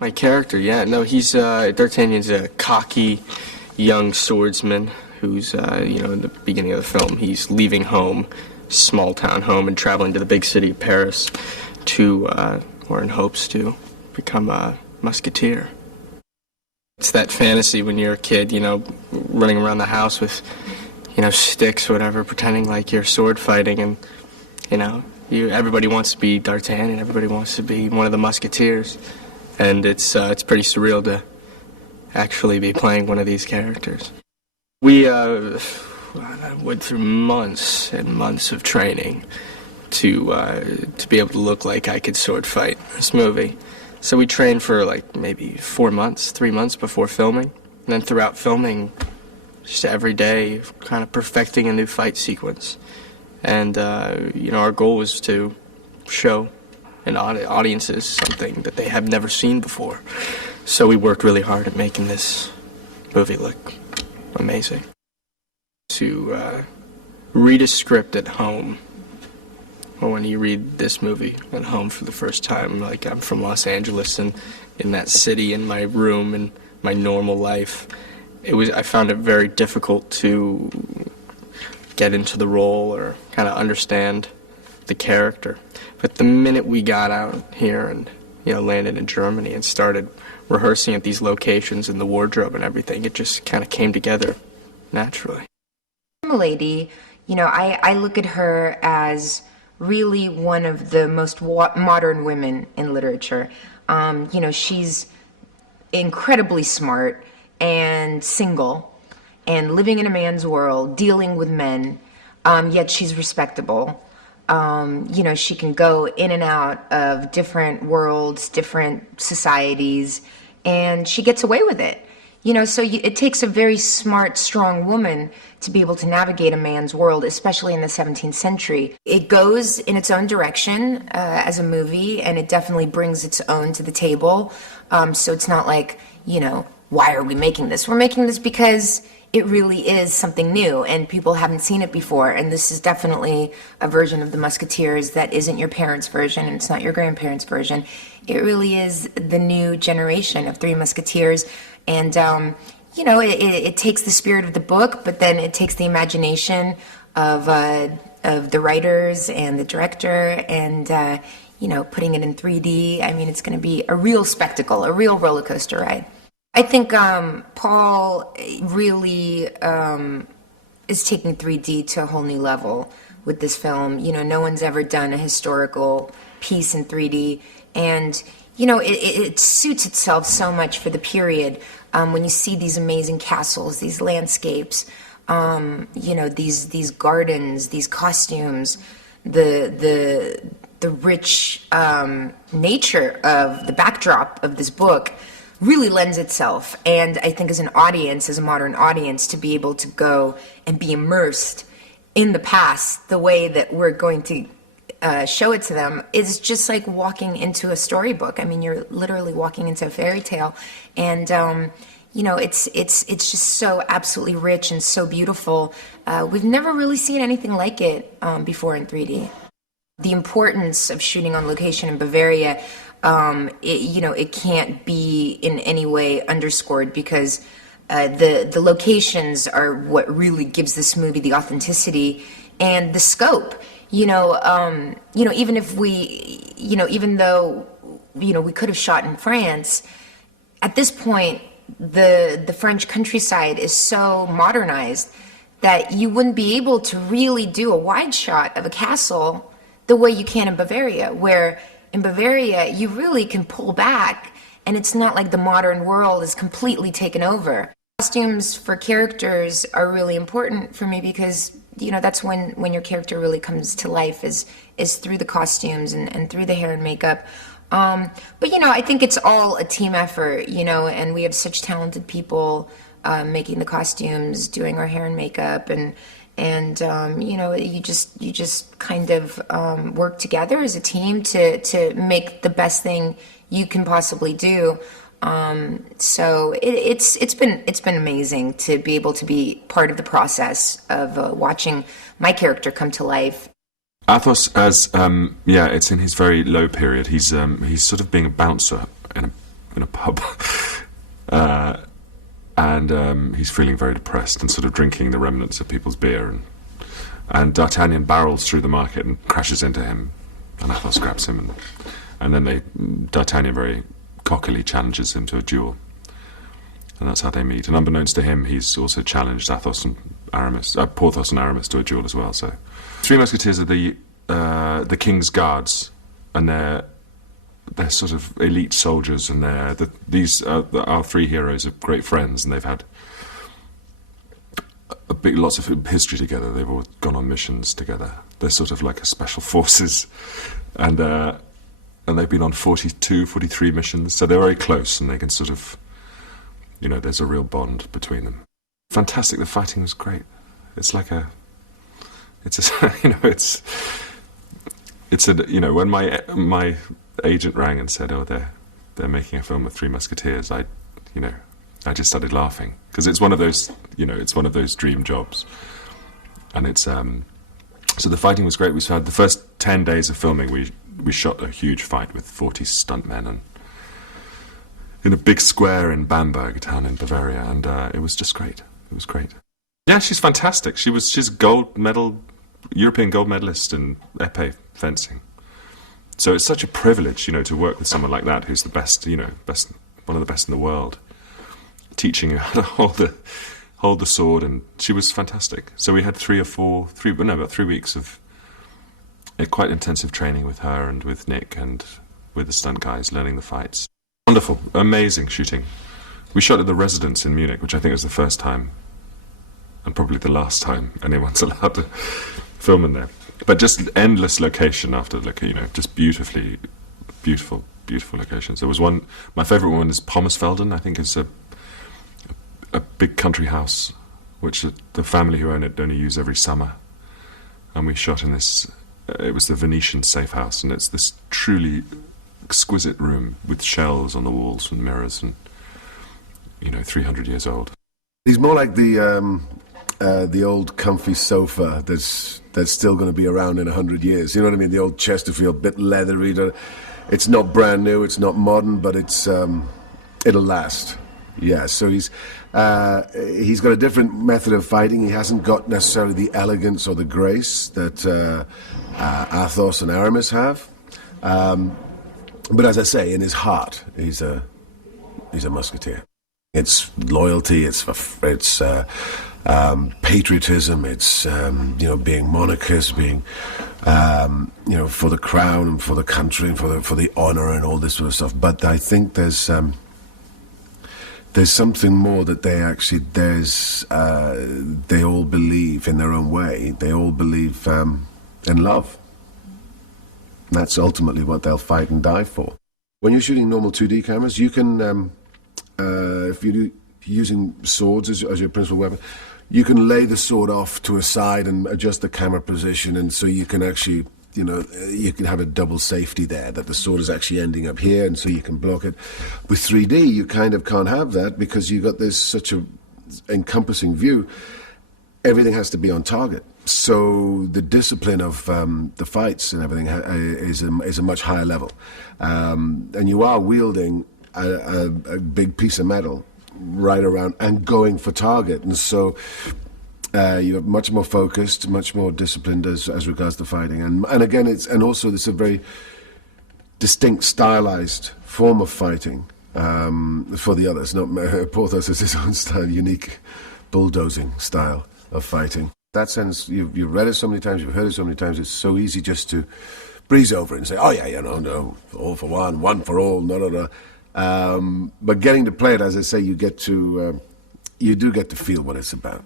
My character, yeah, no, he's D'Artagnan's a cocky young swordsman who's, in the beginning of the film, he's leaving home, small town home, and traveling to the big city of Paris to, or in hopes to, become a musketeer. It's that fantasy when you're a kid, running around the house with, sticks or whatever, pretending like you're sword fighting, and, everybody wants to be D'Artagnan, everybody wants to be one of the Musketeers, and it's pretty surreal to actually be playing one of these characters. We went through months and months of training to be able to look like I could sword fight in this movie. So we trained for like maybe 3 months before filming, and then throughout filming, just every day, kind of perfecting a new fight sequence. And, our goal was to show audiences something that they have never seen before. So we worked really hard at making this movie look amazing. To read a script at home, or when you read this movie at home for the first time, like I'm from Los Angeles and in that city, in my room, in my normal life, I found it very difficult to get into the role or kind of understand the character. But the minute we got out here and, landed in Germany and started rehearsing at these locations and the wardrobe and everything, it just kind of came together naturally. Lady, I look at her as really one of the most modern women in literature. She's incredibly smart and single and living in a man's world, dealing with men, yet she's respectable. She can go in and out of different worlds, different societies, and she gets away with it. It takes a very smart, strong woman to be able to navigate a man's world, especially in the 17th century. It goes in its own direction as a movie, and it definitely brings its own to the table. So it's not like, why are we making this? We're making this because it really is something new, and people haven't seen it before, and this is definitely a version of the Musketeers that isn't your parents' version, and it's not your grandparents' version. It really is the new generation of Three Musketeers, and, it takes the spirit of the book, but then it takes the imagination of the writers and the director, and, putting it in 3D. I mean, it's going to be a real spectacle, a real roller coaster ride. I think Paul really is taking 3D to a whole new level with this film. No one's ever done a historical piece in 3D, and it suits itself so much for the period. When you see these amazing castles, these landscapes, these gardens, these costumes, the rich nature of the backdrop of this book really lends itself, and I think as an audience, as a modern audience, to be able to go and be immersed in the past the way that we're going to show it to them is just like walking into a storybook. I mean, you're literally walking into a fairy tale, and it's just so absolutely rich and so beautiful. We've never really seen anything like it before in 3D. The importance of shooting on location in Bavaria, it can't be in any way underscored, because the locations are what really gives this movie the authenticity and the scope. Even if we, even though, we could have shot in France, at this point, the French countryside is so modernized that you wouldn't be able to really do a wide shot of a castle the way you can in Bavaria, where in Bavaria, you really can pull back, and it's not like the modern world is completely taken over. Costumes for characters are really important for me because, that's when your character really comes to life, is through the costumes and through the hair and makeup. But, I think it's all a team effort, and we have such talented people making the costumes, doing our hair and makeup, and you just kind of work together as a team to make the best thing you can possibly do. So it's been amazing to be able to be part of the process of watching my character come to life. Athos, as it's in his very low period. He's sort of being a bouncer in in a pub. And he's feeling very depressed and sort of drinking the remnants of people's beer. And D'Artagnan barrels through the market and crashes into him. And Athos grabs him. And then D'Artagnan very cockily challenges him to a duel. And that's how they meet. And unbeknownst to him, he's also challenged Porthos and Aramis to a duel as well. So, Three Musketeers are the King's Guards, and they're sort of elite soldiers, and these are our three heroes are great friends, and they've had lots of history together. They've all gone on missions together. They're sort of like a special forces, and they've been on 43 missions, so they're very close, and they can sort of, there's a real bond between them. Fantastic. The fighting was great. It's like when my agent rang and said, "Oh, they're making a film with Three Musketeers," I just started laughing, because it's one of those, it's one of those dream jobs, and it's so the fighting was great. We had the first 10 days of filming. We shot a huge fight with 40 stuntmen and in a big square in Bamberg, a town in Bavaria, and it was just great. It was great. Yeah, she's fantastic. She's European gold medalist in épée fencing. So it's such a privilege, to work with someone like that, who's the best, one of the best in the world, teaching her how to hold the sword, and she was fantastic. So we had about 3 weeks of quite intensive training with her and with Nick and with the stunt guys, learning the fights. Wonderful, amazing shooting. We shot at the Residence in Munich, which I think was the first time, and probably the last time anyone's allowed to film in there. But just endless location after location, just beautiful locations. There was one, my favourite one is Pommersfelden, I think is a big country house, which the family who own it only use every summer. And we shot in this, it was the Venetian safe house, and it's this truly exquisite room with shelves on the walls and mirrors and, 300 years old. He's more like the old comfy sofa that's still going to be around in 100 years. You know what I mean? The old Chesterfield, bit leathery. It's not brand new, it's not modern, but it'll last. Yeah, so he's got a different method of fighting. He hasn't got necessarily the elegance or the grace that Athos and Aramis have. But as I say, in his heart, he's a musketeer. It's loyalty, it's patriotism, it's being monarchist, being for the crown and for the country and for the honor and all this sort of stuff. But I think there's something more that they all believe in their own way. They all believe in love. And that's ultimately what they'll fight and die for. When you're shooting normal 2D cameras, you can, if you're using swords as your principal weapon, you can lay the sword off to a side and adjust the camera position, and so you can actually, you can have a double safety there, that the sword is actually ending up here, and so you can block it. With 3D, you kind of can't have that, because you've got this such a encompassing view. Everything has to be on target. So the discipline of the fights and everything is a much higher level. And you are wielding a big piece of metal right around and going for target, and so you're much more focused, much more disciplined as regards to fighting, and again also it's a very distinct stylized form of fighting for the others. Not Porthos has his own style, unique bulldozing style of fighting. In that sense, you've read it so many times, you've heard it so many times, it's so easy just to breeze over it and say, oh yeah, no, all for one for all, no. But getting to play it, as I say, you do get to feel what it's about,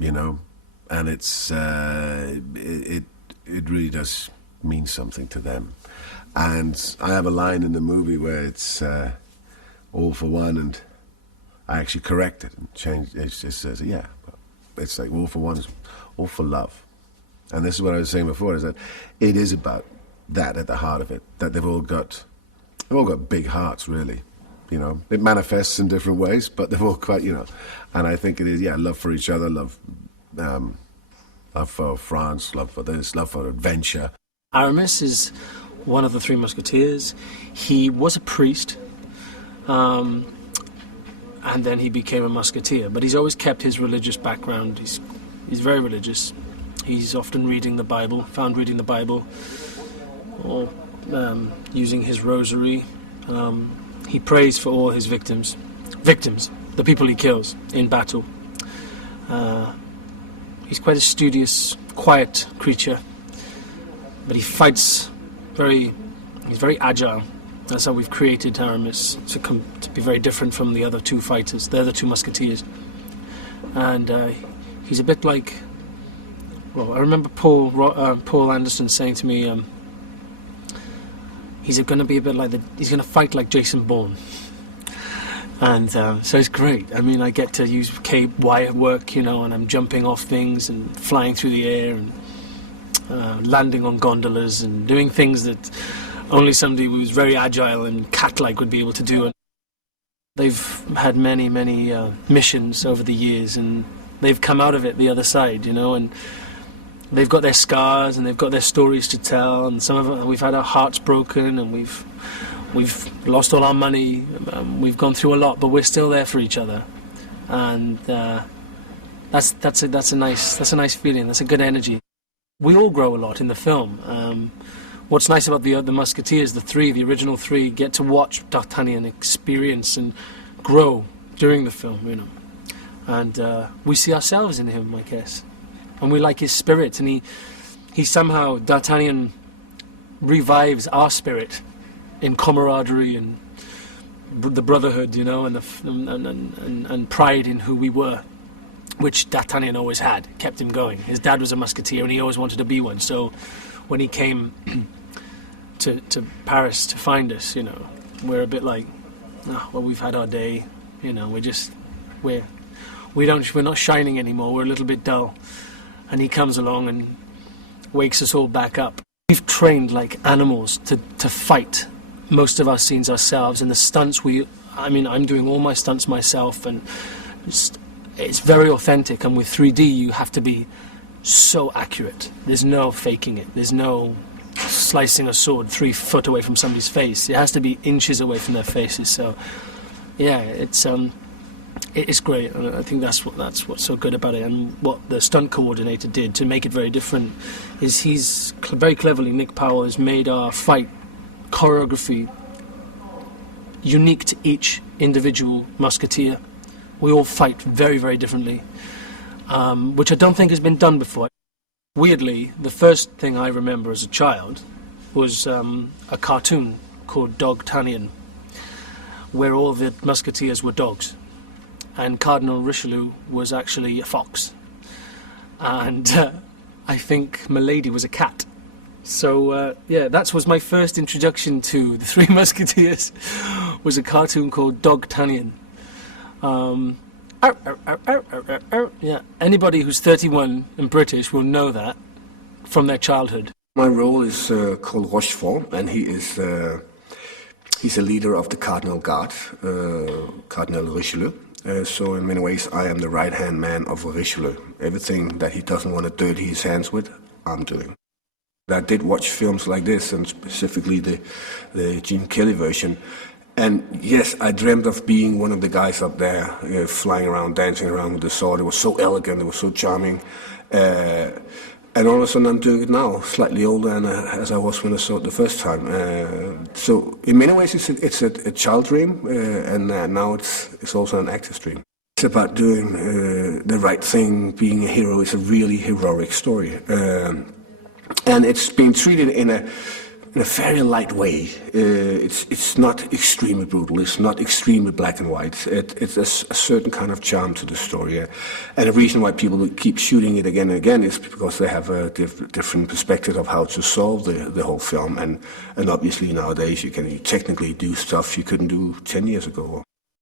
and it's it really does mean something to them. And I have a line in the movie where it's all for one, and I actually correct it and change. It just says, yeah, it's like all for one is all for love. And this is what I was saying before, is that it is about that at the heart of it, that they've all got big hearts, really. It manifests in different ways, but they're all quite, and I think it is, love for each other, love for France, love for this, love for adventure. Aramis is one of the Three Musketeers. He was a priest. and then he became a musketeer. But he's always kept his religious background. He's very religious. He's often reading the Bible, found reading the Bible, or using his rosary. He prays for all his victims, the people he kills in battle. He's quite a studious, quiet creature, but he fights he's very agile. That's how we've created Aramis, to be very different from the other two fighters. They're the two musketeers. And he's a bit like, well, I remember Paul Anderson saying to me, he's going to be a bit like he's going to fight like Jason Bourne. And so it's great. I mean, I get to use wire work, and I'm jumping off things and flying through the air and landing on gondolas and doing things that only somebody who's very agile and cat-like would be able to do. And they've had many, many missions over the years, and they've come out of it the other side, and they've got their scars and they've got their stories to tell. And some of them, we've had our hearts broken, and we've lost all our money. We've gone through a lot, but we're still there for each other, and that's a nice feeling. That's a good energy. We all grow a lot in the film. What's nice about the Musketeers, the original three, get to watch D'Artagnan experience and grow during the film, and we see ourselves in him, I guess, and we like his spirit, and he somehow, D'Artagnan revives our spirit in camaraderie and the brotherhood, and pride in who we were, which D'Artagnan always had, kept him going. His dad was a musketeer, and he always wanted to be one. So when he came to Paris to find us, we're a bit like, well, we've had our day, we're not shining anymore. We're a little bit dull, and he comes along and wakes us all back up. We've trained like animals to fight most of our scenes ourselves, and the stunts I'm doing all my stunts myself, and it's very authentic. And with 3D, you have to be so accurate. There's no faking it. There's no slicing a sword 3 foot away from somebody's face. It has to be inches away from their faces. So, yeah, it's great, and I think that's what's so good about it. And what the stunt coordinator did to make it very different is he's very cleverly, Nick Powell, has made our fight choreography unique to each individual musketeer. We all fight very, very differently, which I don't think has been done before. Weirdly, the first thing I remember as a child was a cartoon called Dogtanian, where all the musketeers were dogs, and Cardinal Richelieu was actually a fox, and I think Milady was a cat. So that was my first introduction to the Three Musketeers, was a cartoon called Dogtanian. Yeah, anybody who's 31 and British will know that from their childhood. My role is called Rochefort, and he's a leader of the Cardinal Guard, Cardinal Richelieu. So in many ways, I am the right-hand man of Richelieu. Everything that he doesn't want to dirty his hands with, I'm doing. I did watch films like this, and specifically the Gene Kelly version. And yes, I dreamt of being one of the guys up there, flying around, dancing around with the sword. It was so elegant, it was so charming. And all of a sudden I'm doing it now, slightly older as I was when I saw it the first time. So in many ways it's a child dream, and now it's also an actor's dream. It's about doing the right thing, being a hero. It's a really heroic story. And it's been treated in a very light way. It's not extremely brutal. It's not extremely black and white. It's a certain kind of charm to the story. And the reason why people keep shooting it again and again is because they have a different perspective of how to solve the whole film. And obviously nowadays you can technically do stuff you couldn't do 10 years ago.